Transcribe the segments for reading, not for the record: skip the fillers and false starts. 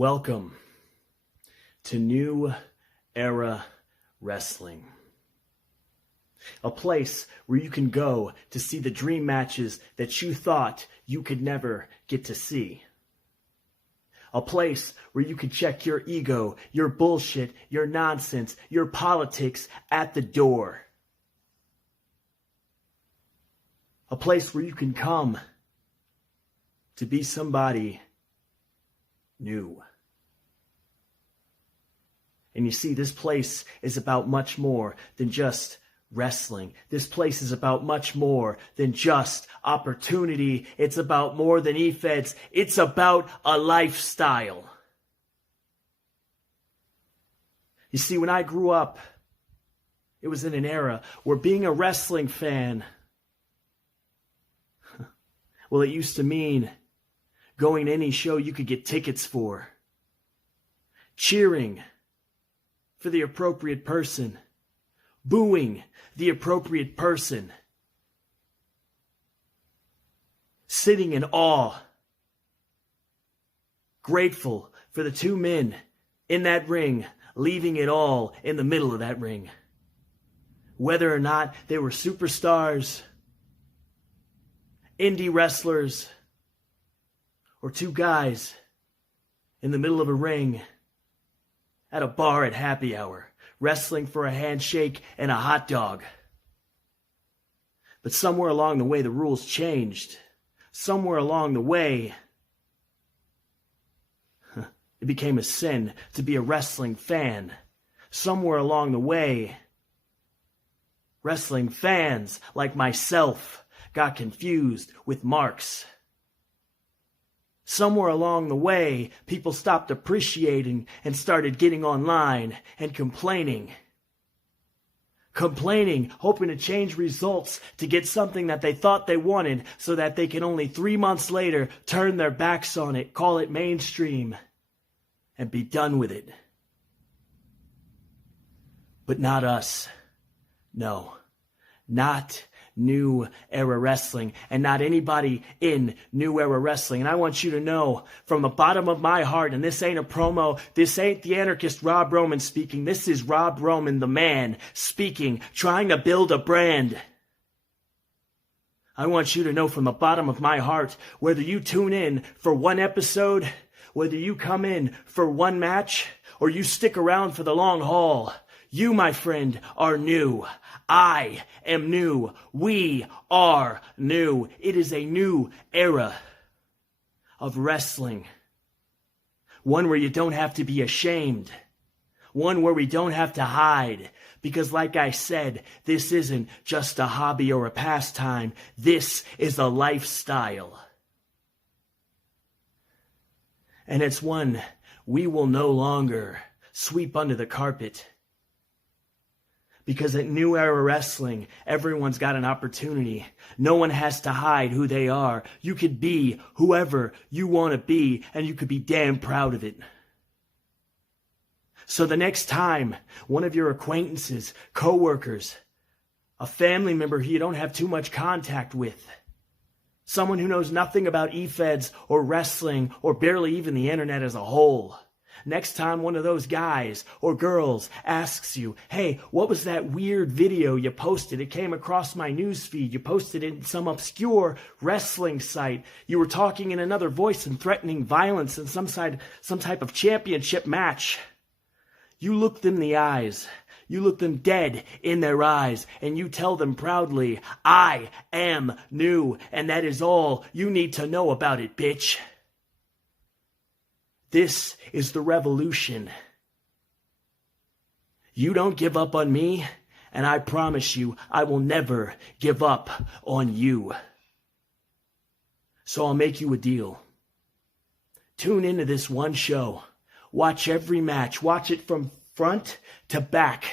Welcome to New Era Wrestling, a place where you can go to see the dream matches that you thought you could never get to see. A place where you can check your ego, your bullshit, your nonsense, your politics at the door. A place where you can come to be somebody new. And you see, this place is about much more than just wrestling. This place is about much more than just opportunity. It's about more than e-feds. It's about a lifestyle. You see, when I grew up, it was in an era where being a wrestling fan, well, it used to mean going to any show you could get tickets for, cheering for the appropriate person, booing the appropriate person, sitting in awe, grateful for the two men in that ring, leaving it all in the middle of that ring. Whether or not they were superstars, indie wrestlers, or two guys in the middle of a ring at a bar at happy hour, wrestling for a handshake and a hot dog. But somewhere along the way, the rules changed. Somewhere along the way, it became a sin to be a wrestling fan. Somewhere along the way, wrestling fans like myself got confused with marks. Somewhere along the way, people stopped appreciating and started getting online and complaining. Complaining, hoping to change results to get something that they thought they wanted so that they can only 3 months later turn their backs on it, call it mainstream, and be done with it. But not us. No, not New Era Wrestling, and not anybody in New Era Wrestling. And I want you to know from the bottom of my heart, and this ain't a promo, this ain't the anarchist Rob Roman speaking, this is Rob Roman, the man, speaking, trying to build a brand. I want you to know from the bottom of my heart, whether you tune in for one episode, whether you come in for one match, or you stick around for the long haul, you, my friend, are new. I am new. We are new. It is a new era of wrestling. One where you don't have to be ashamed. One where we don't have to hide. Because like I said, this isn't just a hobby or a pastime. This is a lifestyle. And it's one we will no longer sweep under the carpet. Because at New Era Wrestling, everyone's got an opportunity. No one has to hide who they are. You could be whoever you want to be, and you could be damn proud of it. So the next time one of your acquaintances, coworkers, a family member who you don't have too much contact with, someone who knows nothing about e-feds or wrestling or barely even the internet as a whole, next time one of those guys or girls asks you, hey, what was that weird video you posted? It came across my news feed. You posted it in some obscure wrestling site. You were talking in another voice and threatening violence in some type of championship match. You look them in the eyes. You look them dead in their eyes and you tell them proudly, I am new, and that is all you need to know about it, bitch. This is the revolution. You don't give up on me, and I promise you I will never give up on you. So I'll make you a deal. Tune into this one show. Watch every match. Watch it from front to back.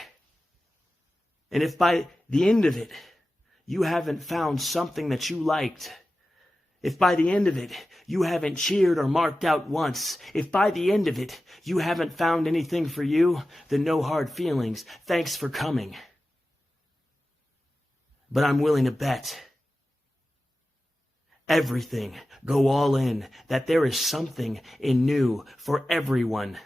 And if by the end of it, you haven't found something that you liked, if by the end of it, you haven't cheered or marked out once, if by the end of it, you haven't found anything for you, then no hard feelings. Thanks for coming. But I'm willing to bet everything, go all in, that there is something in new for everyone.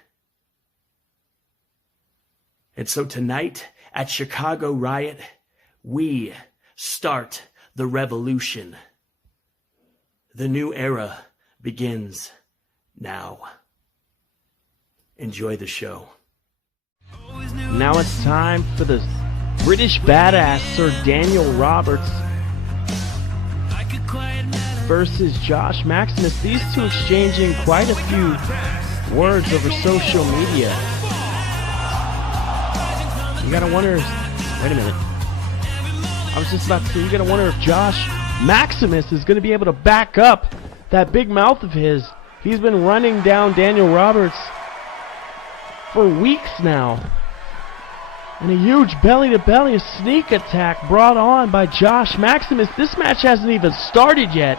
And so tonight at Chicago Riot, we start the revolution. The new era begins now. Enjoy the show. Now it's time for the British badass Sir Daniel Roberts versus Josh Maximus. These two exchanging quite a few words over social media. You gotta wonder, wait a minute. I was just about to say, you gotta wonder if Josh Maximus is gonna be able to back up that big mouth of his. He's been running down Daniel Roberts for weeks now. And a huge belly-to-belly sneak attack brought on by Josh Maximus. This match hasn't even started yet.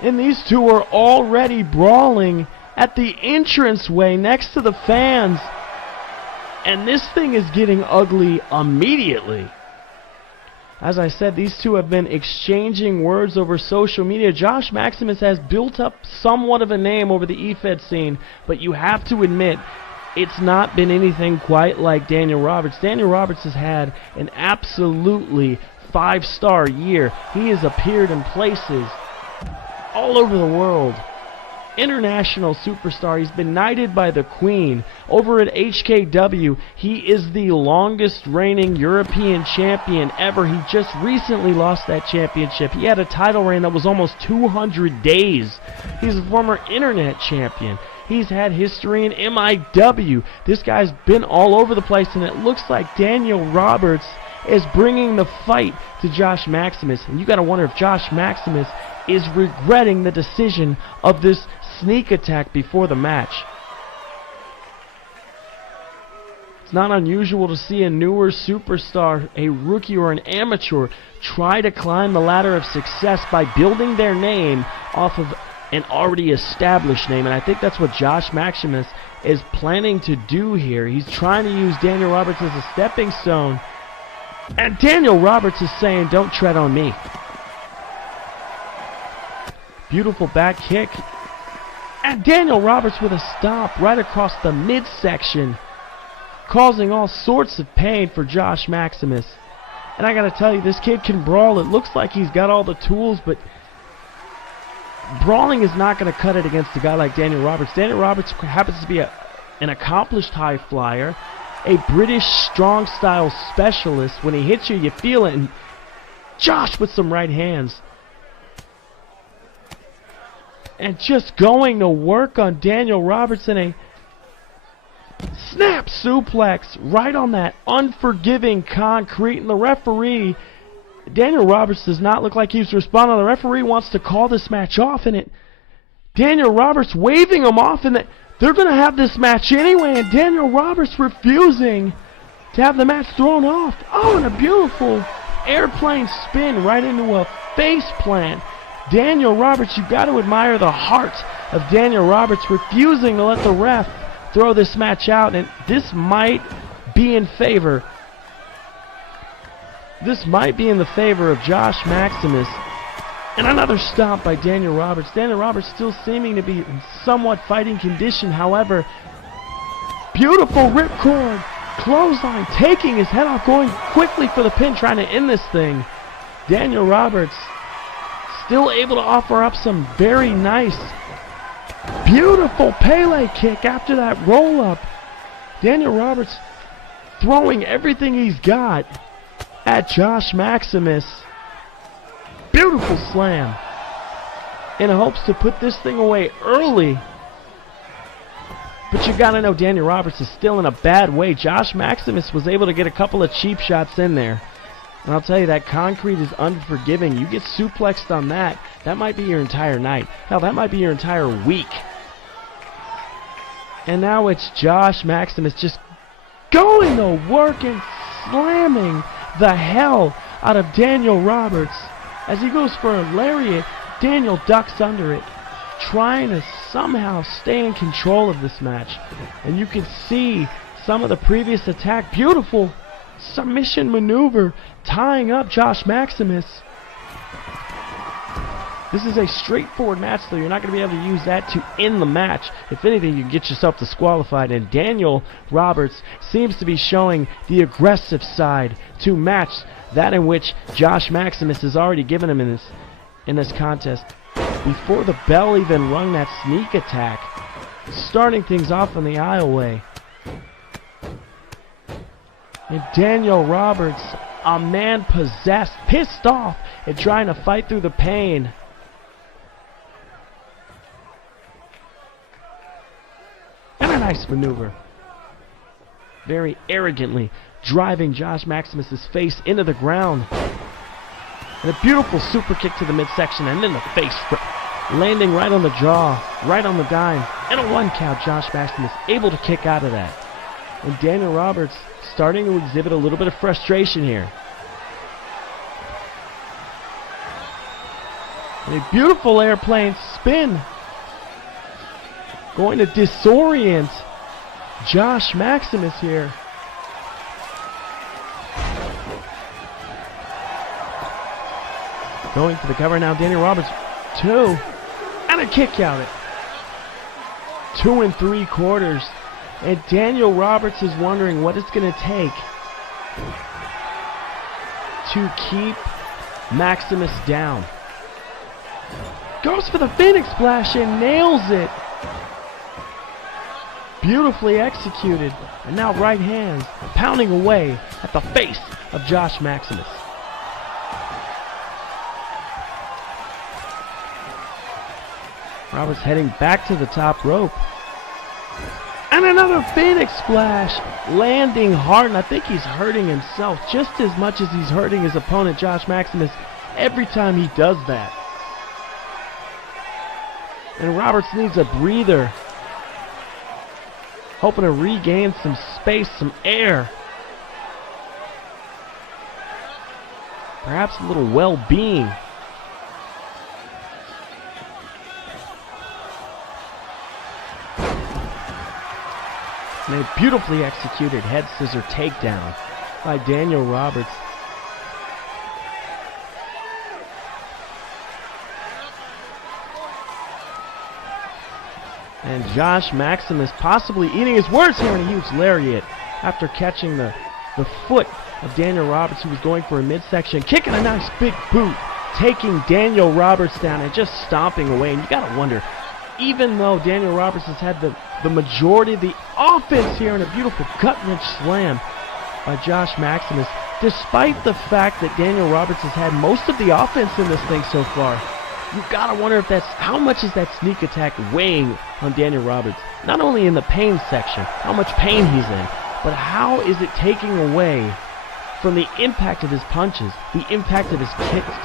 And these two are already brawling at the entranceway next to the fans. And this thing is getting ugly immediately. As I said, these two have been exchanging words over social media. Josh Maximus has built up somewhat of a name over the EFED scene, but you have to admit, it's not been anything quite like Daniel Roberts. Daniel Roberts has had an absolutely 5-star year. He has appeared in places all over the world. International superstar. He's been knighted by the Queen. Over at HKW, he is the longest reigning European champion ever. He just recently lost that championship. He had a title reign that was almost 200 days. He's a former internet champion. He's had history in MIW. This guy's been all over the place, and it looks like Daniel Roberts is bringing the fight to Josh Maximus. And you got to wonder if Josh Maximus is regretting the decision of this sneak attack before the match. It's not unusual to see a newer superstar, a rookie or an amateur, try to climb the ladder of success by building their name off of an already established name, and I think that's what Josh Maximus is planning to do here. He's trying to use Daniel Roberts as a stepping stone, and Daniel Roberts is saying, don't tread on me. Beautiful back kick, and Daniel Roberts with a stomp right across the midsection, causing all sorts of pain for Josh Maximus. And I gotta tell you, this kid can brawl. It looks like he's got all the tools, but brawling is not going to cut it against a guy like Daniel Roberts. Daniel Roberts happens to be an accomplished high flyer, a British strong style specialist. When he hits you, you feel it. And Josh with some right hands. And just going to work on Daniel Roberts in a snap suplex right on that unforgiving concrete. And the referee, Daniel Roberts, does not look like he's responding. The referee wants to call this match off, and Daniel Roberts waving him off, and they're going to have this match anyway, and Daniel Roberts refusing to have the match thrown off. Oh, and a beautiful airplane spin right into a face plant. Daniel Roberts, you've got to admire the heart of Daniel Roberts, refusing to let the ref throw this match out, and this might be in favor. This might be in the favor of Josh Maximus. And another stomp by Daniel Roberts. Daniel Roberts still seeming to be in somewhat fighting condition. However, beautiful ripcord. Clothesline, taking his head off, going quickly for the pin, trying to end this thing. Daniel Roberts still able to offer up some very nice, beautiful Pele kick after that roll-up. Daniel Roberts throwing everything he's got at Josh Maximus. Beautiful slam. In hopes to put this thing away early. But you gotta know Daniel Roberts is still in a bad way. Josh Maximus was able to get a couple of cheap shots in there. And I'll tell you, that concrete is unforgiving. You get suplexed on that, that might be your entire night. Hell, that might be your entire week. And now it's Josh Maximus just going to work and slamming the hell out of Daniel Roberts. As he goes for a lariat, Daniel ducks under it, trying to somehow stay in control of this match. And you can see some of the previous attack. Beautiful submission maneuver, tying up Josh Maximus. This is a straightforward match, though. You're not going to be able to use that to end the match. If anything, you can get yourself disqualified. And Daniel Roberts seems to be showing the aggressive side to match that in which Josh Maximus has already given him in this contest. Before the bell even rung that sneak attack, starting things off on the aisleway. And Daniel Roberts, a man possessed, pissed off at trying to fight through the pain. And a nice maneuver. Very arrogantly driving Josh Maximus's face into the ground. And a beautiful super kick to the midsection and in the face, landing right on the jaw, right on the dime. And a 1 count. Josh Maximus able to kick out of that. And Daniel Roberts starting to exhibit a little bit of frustration here. And a beautiful airplane spin. Going to disorient Josh Maximus here. Going for the cover now, Daniel Roberts. 2. And a kick out at 2 3/4. And Daniel Roberts is wondering what it's going to take to keep Maximus down. Goes for the Phoenix Splash and nails it. Beautifully executed. And now right hands pounding away at the face of Josh Maximus. Roberts heading back to the top rope. And another Phoenix Splash, landing hard, and I think he's hurting himself just as much as he's hurting his opponent, Josh Maximus, every time he does that. And Roberts needs a breather, hoping to regain some space, some air. Perhaps a little well-being. And a beautifully executed head scissor takedown by Daniel Roberts. And Josh Maximus possibly eating his words here in a huge lariat after catching the foot of Daniel Roberts, who was going for a midsection kick and a nice big boot, taking Daniel Roberts down and just stomping away. And you gotta wonder, even though Daniel Roberts has had the majority of the offense here in a beautiful gut-wrench slam by Josh Maximus, despite the fact that Daniel Roberts has had most of the offense in this thing so far, you gotta wonder if how much is that sneak attack weighing on Daniel Roberts? Not only in the pain section, how much pain he's in, but how is it taking away from the impact of his punches, the impact of his kicks?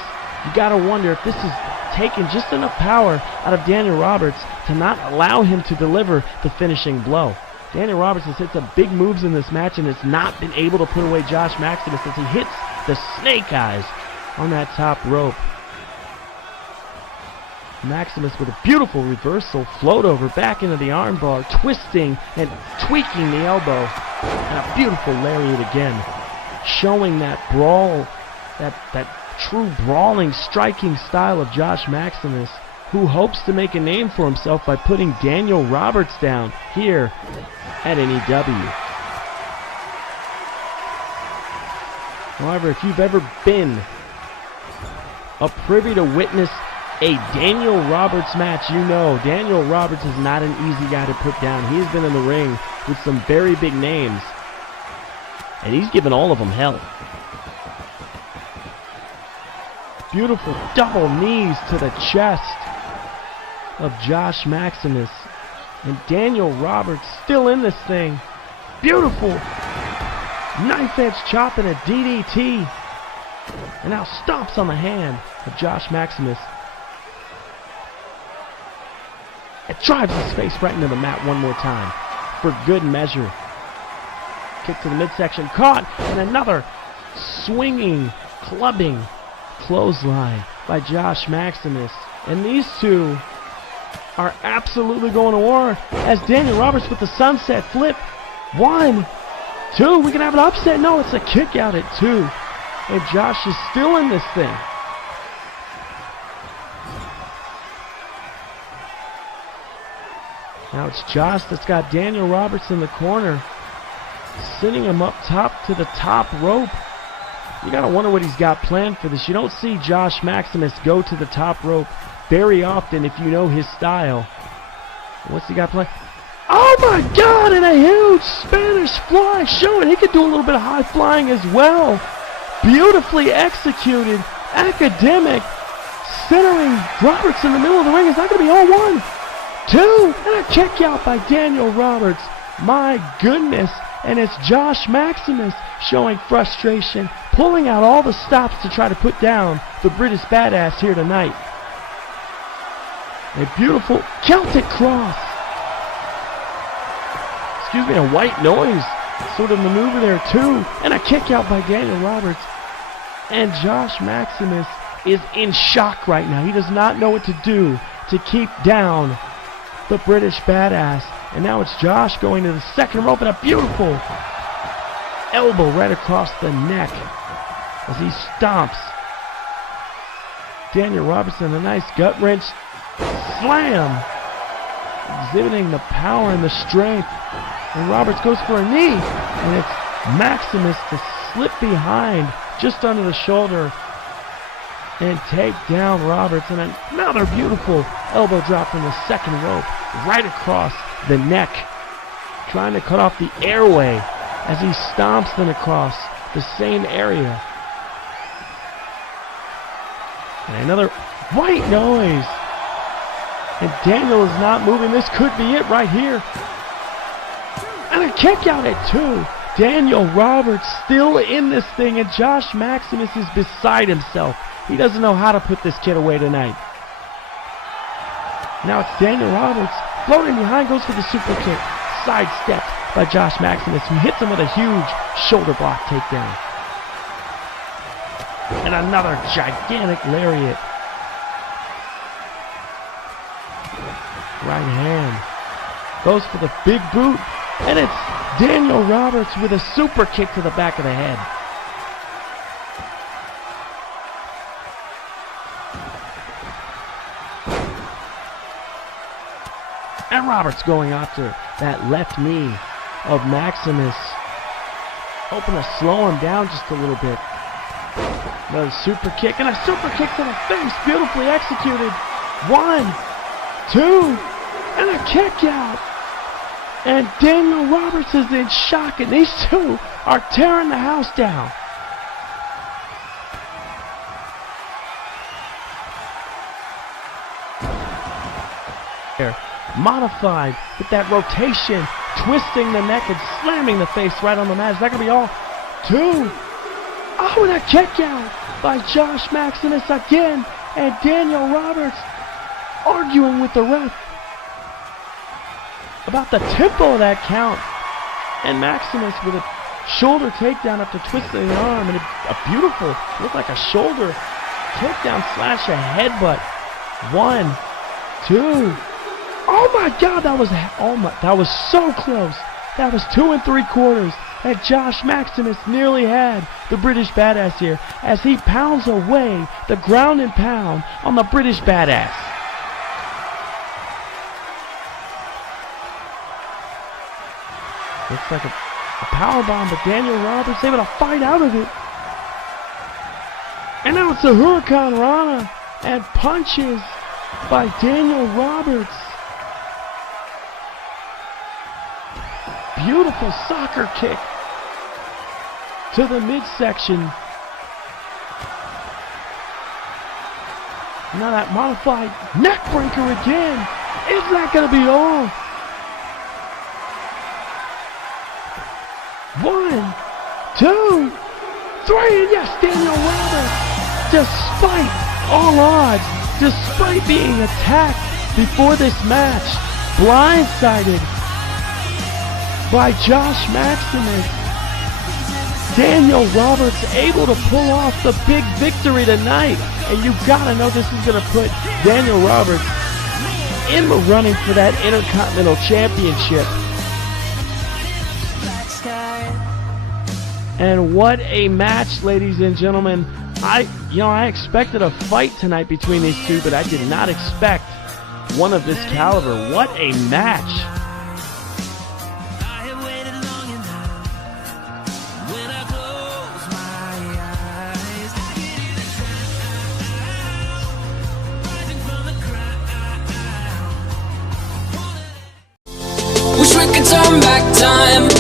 You gotta wonder if this is taking just enough power out of Daniel Roberts to not allow him to deliver the finishing blow. Daniel Roberts has hit some big moves in this match and has not been able to put away Josh Maximus as he hits the snake eyes on that top rope. Maximus with a beautiful reversal, float over back into the armbar, twisting and tweaking the elbow, and a beautiful lariat again, showing that brawl, that true brawling, striking style of Josh Maximus, who hopes to make a name for himself by putting Daniel Roberts down here at NEW. However, if you've ever been privy to witness a Daniel Roberts match, you know Daniel Roberts is not an easy guy to put down. He has been in the ring with some very big names, and he's given all of them hell. Beautiful double knees to the chest of Josh Maximus. And Daniel Roberts still in this thing. Beautiful knife-edge chop and a DDT. And now stomps on the hand of Josh Maximus. It drives his face right into the mat one more time for good measure. Kick to the midsection, caught, and another swinging, clubbing clothesline by Josh Maximus. And these two are absolutely going to war as Daniel Roberts with the sunset flip. 1, 2, we can have an upset. No, it's a kick out at 2. And Josh is still in this thing. Now it's Josh that's got Daniel Roberts in the corner, sending him up top to the top rope. You gotta wonder what he's got planned for this. You don't see Josh Maximus go to the top rope very often if you know his style. What's he got planned? Oh my God, and a huge Spanish fly, showing he could do a little bit of high flying as well. Beautifully executed, academic, centering Roberts in the middle of the ring. It's not going to be all one, two, and a kick out by Daniel Roberts. My goodness, and it's Josh Maximus showing frustration, pulling out all the stops to try to put down the British Badass here tonight. A beautiful Celtic cross. Excuse me, a white noise sort of maneuver there too. And a kick out by Daniel Roberts. And Josh Maximus is in shock right now. He does not know what to do to keep down the British Badass. And now it's Josh going to the second rope and a beautiful elbow right across the neck as he stomps Daniel Robertson. A nice gut wrench slam, exhibiting the power and the strength. And Roberts goes for a knee, and it's Maximus to slip behind just under the shoulder and take down Roberts. And another beautiful elbow drop from the second rope right across the neck, trying to cut off the airway as he stomps them across the same area. And another white noise. And Daniel is not moving. This could be it right here. And a kick out at two. Daniel Roberts still in this thing, and Josh Maximus is beside himself. He doesn't know how to put this kid away tonight. Now it's Daniel Roberts floating behind, goes for the super kick. Sidestepped by Josh Maximus, who hits him with a huge shoulder block takedown. And another gigantic lariat. Right hand. Goes for the big boot. And it's Daniel Roberts with a super kick to the back of the head. And Roberts going after that left knee of Maximus, hoping to slow him down just a little bit. Another super kick, and a super kick to the face, beautifully executed. 1, 2, and a kick out. And Daniel Roberts is in shock, and these two are tearing the house down. Modified with that rotation, twisting the neck and slamming the face right on the mat. Is that going to be all? 2. Oh, and a kick out by Josh Maximus again. And Daniel Roberts arguing with the ref about the tempo of that count. And Maximus with a shoulder takedown after twisting the arm. And a beautiful, looked like a shoulder takedown slash a headbutt. 1, 2. Oh my God, that was so close. That was 2 3/4. And Josh Maximus nearly had the British Badass here as he pounds away the ground and pound on the British Badass. Looks like a power bomb, but Daniel Roberts able to fight out of it. And now it's a Hurricane Rana and punches by Daniel Roberts. Beautiful soccer kick to the midsection. Now that modified neck breaker again. Is that going to be all? 1, 2, 3, and yes, Daniel Roberts, despite all odds, despite being attacked before this match, blindsided by Josh Maximus, Daniel Roberts able to pull off the big victory tonight. And you gotta know this is gonna put Daniel Roberts in the running for that Intercontinental Championship. And what a match, ladies and gentlemen. I expected a fight tonight between these two, but I did not expect one of this caliber. What a match. Wish we could turn back time